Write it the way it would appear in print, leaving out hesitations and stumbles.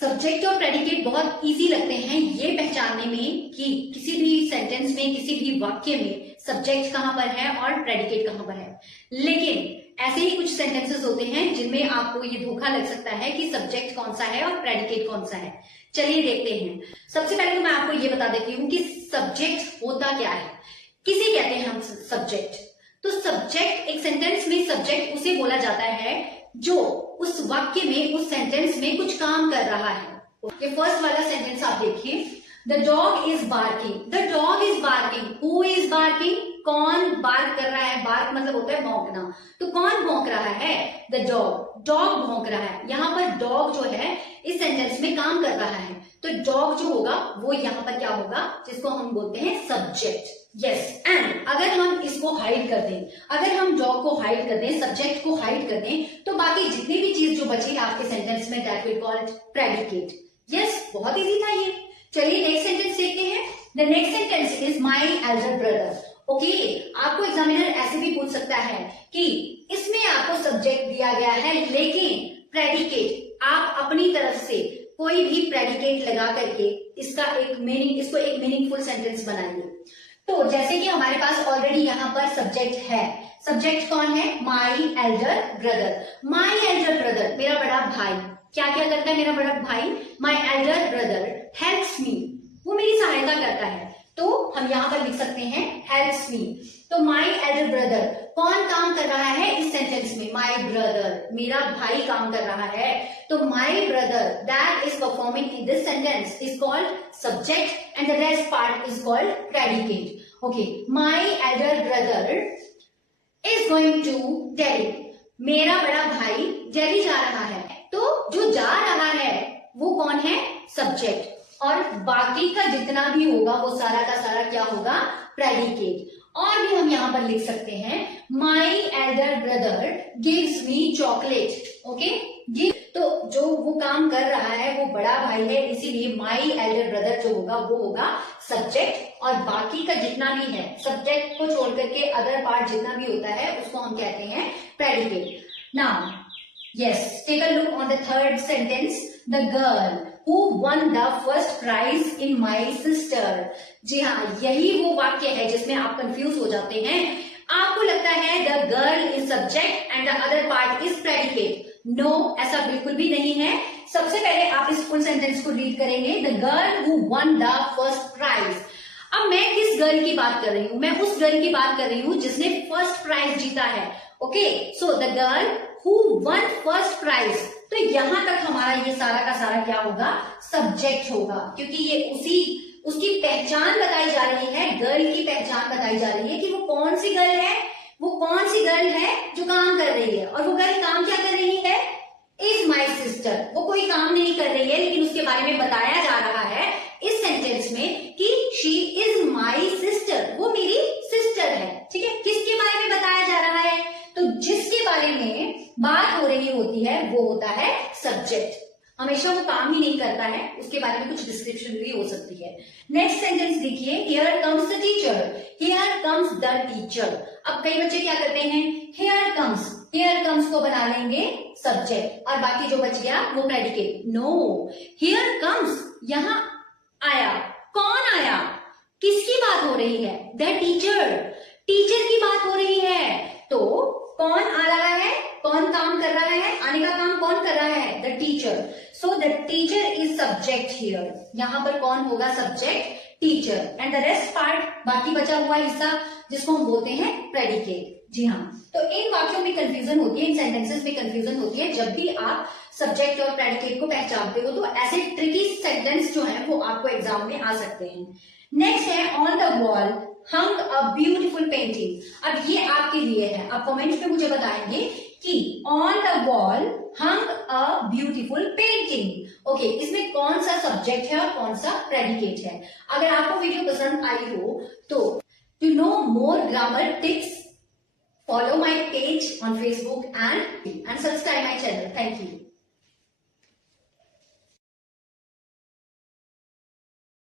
Subject और predicate बहुत easy लगते हैं ये पहचानने में कि किसी भी सेंटेंस में, किसी भी वाक्य में सब्जेक्ट कहां पर है और प्रेडिकेट कहां पर है। लेकिन ऐसे ही कुछ सेंटेंसेस होते हैं जिनमें आपको ये धोखा लग सकता है कि सब्जेक्ट कौन सा है और प्रेडिकेट कौन सा है। चलिए देखते हैं। सबसे पहले तो मैं आपको ये बता देती हूँ कि सब्जेक्ट होता क्या है, किसे कहते हैं हम सब्जेक्ट। तो सब्जेक्ट, एक सेंटेंस में सब्जेक्ट उसे बोला जाता है जो उस वाक्य में, उस सेंटेंस में कुछ काम कर रहा है। ये फर्स्ट वाला सेंटेंस आप देखिए, the dog is barking. The dog is barking. Who is barking? कौन बार्क कर रहा है? बार्क मतलब होता है भौंकना। तो कौन भौंक रहा है? The dog. डॉग भौंक रहा है। यहाँ पर डॉग जो है इस सेंटेंस में काम कर रहा है। तो डॉग जो होगा वो यहाँ पर क्या होगा, जिसको हम बोलते हैं सब्जेक्ट। यस। एंड अगर हम इसको हाइड कर दें, अगर हम डॉग को हाइड कर दें, सब्जेक्ट को हाइड कर दें, तो बाकी जितनी भी चीज जो बची आपके सेंटेंस में, that will called predicate. Yes, बहुत इजी था ये। चलिए नेक्स्ट सेंटेंस देखते हैं। The next sentence is my elder brother. Okay, आपको एग्जामिनर ऐसे भी पूछ सकता है कि इसमें आपको सब्जेक्ट दिया गया है लेकिन प्रेडिकेट आप अपनी तरफ से कोई भी प्रेडिकेट लगा करके इसको एक मीनिंगफुल सेंटेंस बनाइए। तो जैसे कि हमारे पास ऑलरेडी यहाँ पर सब्जेक्ट है। सब्जेक्ट कौन है? माई एल्डर ब्रदर। माई एल्डर ब्रदर, मेरा बड़ा भाई। क्या क्या करता है मेरा बड़ा भाई? माई एल्डर ब्रदर हेल्प्स मी। वो मेरी सहायता करता है। तो हम यहाँ पर लिख सकते हैं हेल्प्स मी। तो माई एल्डर ब्रदर, कौन काम कर रहा है इस सेंटेंस में? माई ब्रदर, मेरा भाई काम कर रहा है। तो my brother that is performing in this sentence is called subject and the rest part is called predicate. Okay, my elder brother is going to Delhi. मेरा बड़ा भाई दिल्ली जा रहा है। तो जो जा रहा है वो कौन है? सब्जेक्ट। और बाकी का जितना भी होगा वो सारा का सारा क्या होगा? प्रेडिकेट। और भी हम यहाँ पर लिख सकते हैं माई elder brother gives me chocolate. Okay, तो जो वो काम कर रहा है वो बड़ा भाई है, इसीलिए माई एल्डर ब्रदर जो होगा वो होगा सब्जेक्ट। और बाकी का जितना भी है, सब्जेक्ट को छोड़ करके अदर पार्ट जितना भी होता है उसको हम कहते हैं predicate. Now yes, take a look on the third sentence. The girl who won the first prize in my sister. जी हाँ, यही वो वाक्य है जिसमें आप कंफ्यूज हो जाते हैं। आपको लगता है the girl is subject and the other part is predicate. No, ऐसा बिल्कुल भी नहीं है। सबसे पहले आप इस फुल सेंटेंस को रीड करेंगे, the girl who won the first prize. अब मैं किस गर्ल की बात कर रही हूँ? मैं उस गर्ल की बात कर रही हूँ जिसने फर्स्ट प्राइज जीता है। Okay, so the girl who won first prize. तो यहां तक हमारा ये सारा का सारा क्या होगा? सब्जेक्ट होगा, क्योंकि ये उसकी पहचान बताई जा रही है, गर्ल की पहचान बताई जा रही है कि वो कौन सी गर्ल है, वो कौन सी गर्ल है जो काम कर रही है। और वो गर्ल काम क्या कर रही है? Is my sister. वो कोई काम नहीं कर रही है लेकिन उसके बारे में बताया जा रहा है इस सेंटेंस में कि शी इज माई सिस्टर, वो मेरी सिस्टर है। ठीक है, किसके बारे में बताया जा रहा है? तो जिसके बारे में बात हो रही होती है वो होता है सब्जेक्ट। हमेशा वो काम ही नहीं करता है, उसके बारे में कुछ डिस्क्रिप्शन भी हो सकती है। नेक्स्ट सेंटेंस देखिए, here comes the teacher. Here comes the teacher. अब कई बच्चे क्या करते हैं? हियर कम्स को बना लेंगे सब्जेक्ट और बाकी जो बच गया वो प्रेडिकेट। नो, हियर कम्स, यहां आया। कौन आया? किसकी बात हो रही है? The teacher. टीचर की बात हो रही है। तो कौन आ रहा है? कौन काम कर रहा है? आने का काम कौन कर रहा है? The teacher. So the teacher is subject here. यहां पर कौन होगा? Subject, teacher. And the rest part, बाकी बचा हुआ हिस्सा जिसको हम बोलते हैं प्रेडिकेट। जी हाँ, तो इन वाक्यों में कंफ्यूजन होती है, इन सेंटेंसेस में कंफ्यूजन होती है जब भी आप सब्जेक्ट और प्रेडिकेट को पहचानते हो। तो ऐसे ट्रिकी सेंटेंस जो है वो आपको एग्जाम में आ सकते हैं। नेक्स्ट है on the wall hung a beautiful painting. अब ये आपके लिए है, आप कमेंट में मुझे बताएंगे कि on the wall hung a beautiful painting. Okay, इसमें कौन सा सब्जेक्ट है और कौन सा प्रेडिकेट है? अगर आपको वीडियो पसंद आई हो तो to know more grammar tips, follow my page on Facebook and subscribe my channel. Thank you.